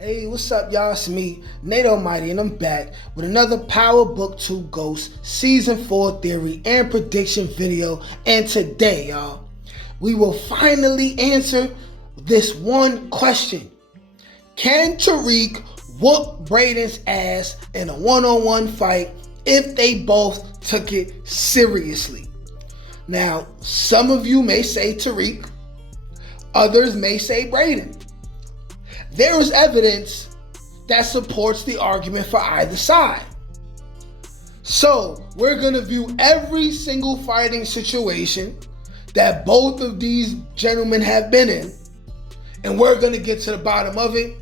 Hey, what's up, y'all? It's me, Nate Almighty, and I'm back with another Power Book 2 Ghost Season 4 theory and prediction video. And today, y'all, we will finally answer this one question. Can Tariq whoop Brayden's ass in a one-on-one fight if they both took it seriously? Now, some of you may say Tariq, others may say Braden. There is evidence that supports the argument for either side. So we're going to view every single fighting situation that both of these gentlemen have been in, and we're going to get to the bottom of it.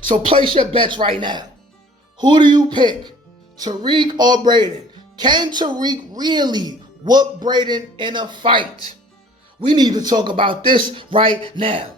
So place your bets right now. Who do you pick, Tariq or Braden? Can Tariq really whoop Braden in a fight? We need to talk about this right now.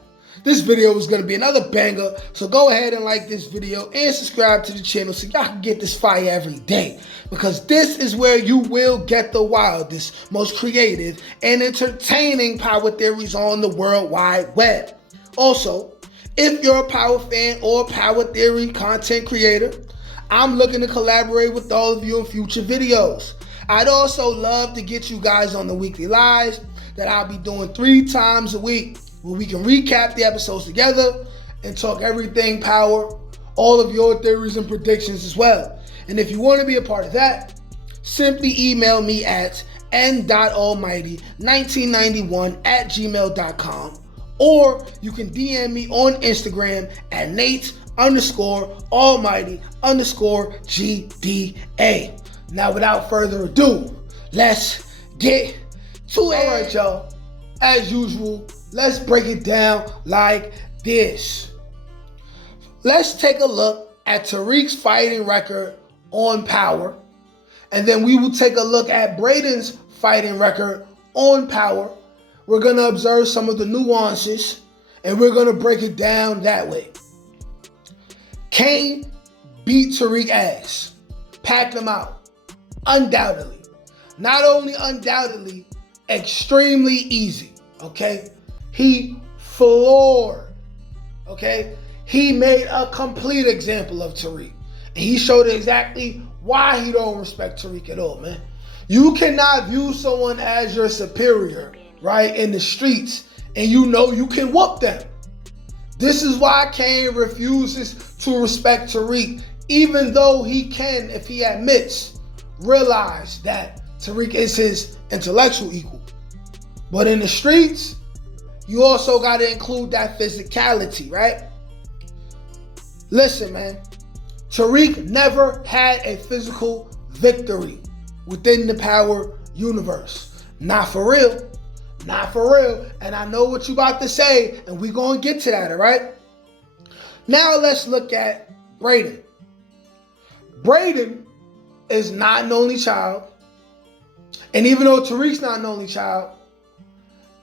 This video is going to be another banger, so go ahead and like this video and subscribe to the channel so y'all can get this fire every day. Because this is where you will get the wildest, most creative, and entertaining power theories on the World Wide Web. Also, if you're a power fan or power theory content creator, I'm looking to collaborate with all of you in future videos. I'd also love to get you guys on the weekly lives that I'll be doing 3 times a week, where we can recap the episodes together and talk everything power, all of your theories and predictions as well. And if you want to be a part of that, simply email me at n.almighty1991@gmail.com, or you can DM me on Instagram at Nate_Almighty_GDA. Now, without further ado, let's get to it. All right, y'all. As usual, let's break it down like this. Let's take a look at Tariq's fighting record on Power, and then we will take a look at Brayden's fighting record on Power. We're going to observe some of the nuances, and we're going to break it down that way. Kane beat Tariq ass, packed him out, undoubtedly. Not only undoubtedly, extremely easy. Okay, he floored. Okay, he made a complete example of Tariq, and he showed exactly why he don't respect Tariq at all, man. You cannot view someone as your superior, right, in the streets, and you know you can whoop them. This is why Kane refuses to respect Tariq, even though he can, if he admits, realize that Tariq is his intellectual equal. But in the streets, you also got to include that physicality, right? Listen, man, Tariq never had a physical victory within the Power universe. Not for real. Not for real. And I know what you about to say, and we're going to get to that, all right? Now let's look at Braden. Braden is not an only child. And even though Tariq's not an only child,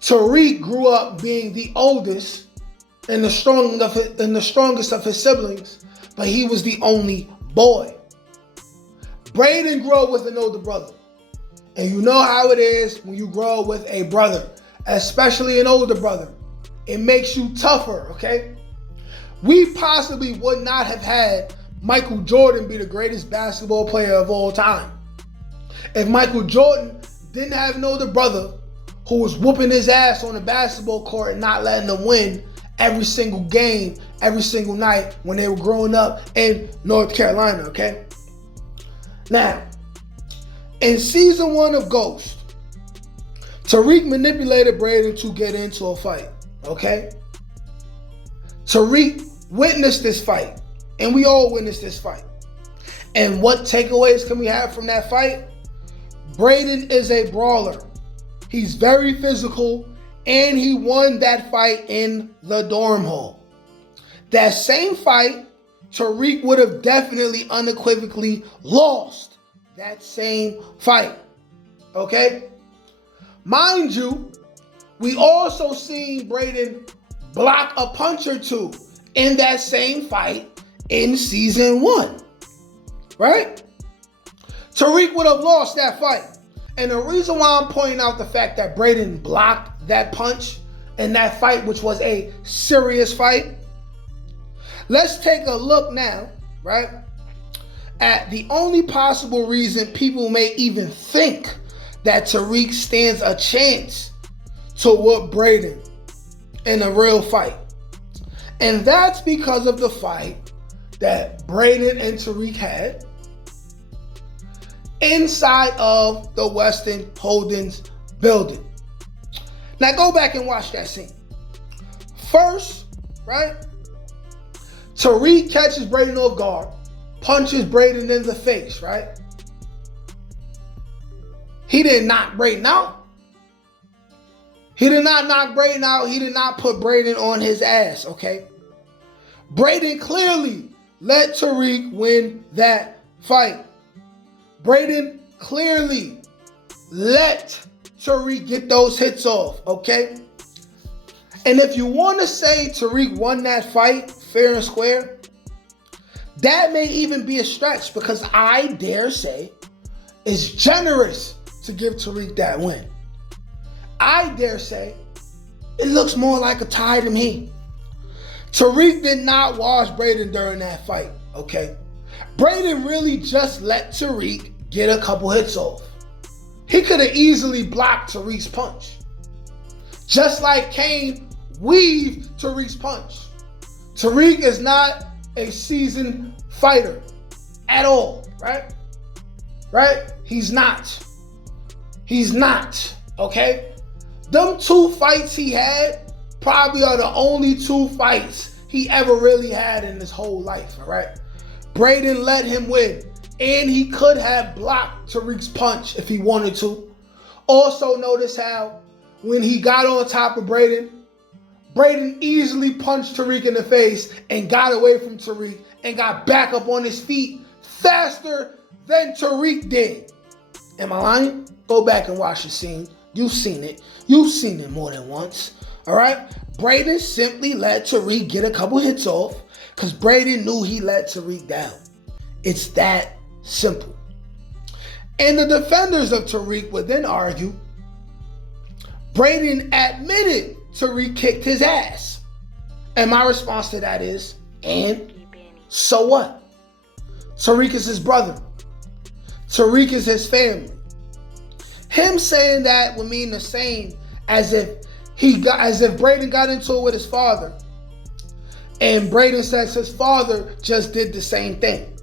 Tariq grew up being the oldest and the strongest of his siblings, but he was the only boy. Brayden grew up with an older brother. And you know how it is when you grow up with a brother, especially an older brother. It makes you tougher, okay? We possibly would not have had Michael Jordan be the greatest basketball player of all time if Michael Jordan didn't have an older brother who was whooping his ass on the basketball court and not letting them win every single game, every single night when they were growing up in North Carolina, okay? Now, in season 1 of Ghost, Tariq manipulated Braden to get into a fight, okay? Tariq witnessed this fight, and we all witnessed this fight. And what takeaways can we have from that fight? Braden is a brawler. He's very physical, and he won that fight in the dorm hall. That same fight, Tariq would have definitely unequivocally lost that same fight, okay? Mind you, we also seen Braden block a punch or two in that same fight in season 1, right? Tariq would have lost that fight. And the reason why I'm pointing out the fact that Braden blocked that punch in that fight, which was a serious fight, Let's take a look now, right, at the only possible reason people may even think that Tariq stands a chance to whoop Brayden in a real fight. And that's because of the fight that Brayden and Tariq had inside of the Westin Holdings building. Now go back and watch that scene. First, right, Tariq catches Brayden off guard, punches Brayden in the face, right? He didn't knock Brayden out. He did not knock Brayden out. He did not put Brayden on his ass, okay? Brayden clearly let Tariq win that fight. Brayden clearly let Tariq get those hits off, okay? And if you want to say Tariq won that fight fair and square, that may even be a stretch, because I dare say it's generous to give Tariq that win. I dare say it looks more like a tie to me. Tariq did not wash Brayden during that fight, okay? Brayden really just let Tariq get a couple hits off. He could have easily blocked Tariq's punch. Just like Kane weaved Tariq's punch. Tariq is not a seasoned fighter at all, right? Right? He's not. He's not, okay? Them 2 fights he had probably are the only 2 fights he ever really had in his whole life, all right? Brayden let him win, and he could have blocked Tariq's punch if he wanted to. Also notice how when he got on top of Brayden, Brayden easily punched Tariq in the face and got away from Tariq and got back up on his feet faster than Tariq did. Am I lying? Go back and watch the scene. You've seen it. You've seen it more than once. All right? Brayden simply let Tariq get a couple hits off because Brayden knew he let Tariq down. It's that simple. And the defenders of Tariq would then argue Brayden admitted Tariq kicked his ass. And my response to that is, and so what? Tariq is his brother. Tariq is his family. Him saying that would mean the same as if Brayden got into it with his father, and Brayden says his father just did the same thing.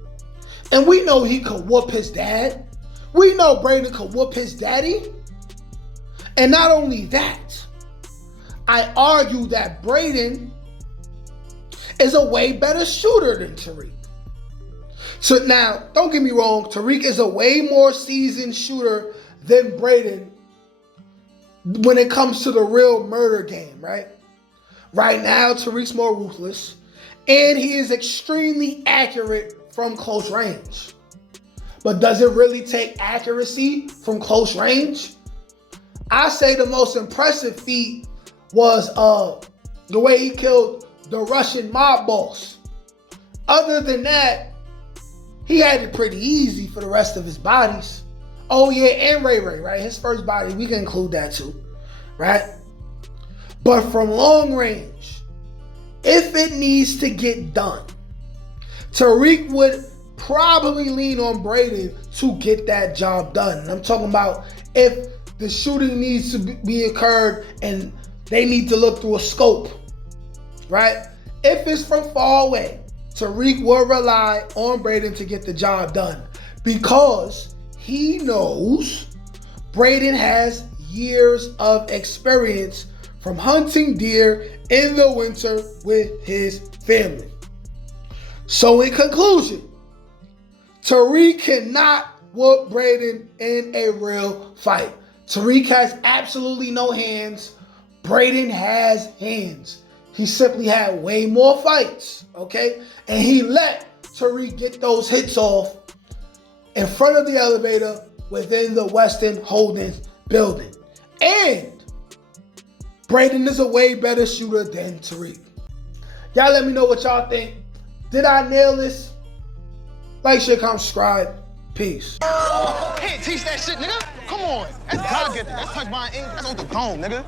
And we know he could whoop his dad. We know Brayden could whoop his daddy. And not only that, I argue that Brayden is a way better shooter than Tariq. So now, don't get me wrong, Tariq is a way more seasoned shooter than Brayden when it comes to the real murder game, right? Right now, Tariq's more ruthless, and he is extremely accurate from close range. But does it really take accuracy from close range? I say the most impressive feat was the way he killed the Russian mob boss. Other than that, he had it pretty easy for the rest of his bodies. Oh yeah, and Ray Ray, right? His first body, we can include that too, right? But from long range, if it needs to get done, Tariq would probably lean on Brayden to get that job done. And I'm talking about if the shooting needs to be occurred and they need to look through a scope, right? If it's from far away, Tariq will rely on Brayden to get the job done because he knows Brayden has years of experience from hunting deer in the winter with his family. So in conclusion, Tariq cannot whoop Brayden in a real fight. Tariq has absolutely no hands. Brayden has hands. He simply had way more fights, okay? And he let Tariq get those hits off in front of the elevator within the Westin Holdings building. And Brayden is a way better shooter than Tariq. Y'all let me know what y'all think. Did I nail this? Like, share, comment, subscribe. Peace. Can't teach that shit, nigga. Come on. That's God gifted. That's touched by an ink. That's on the dome, nigga.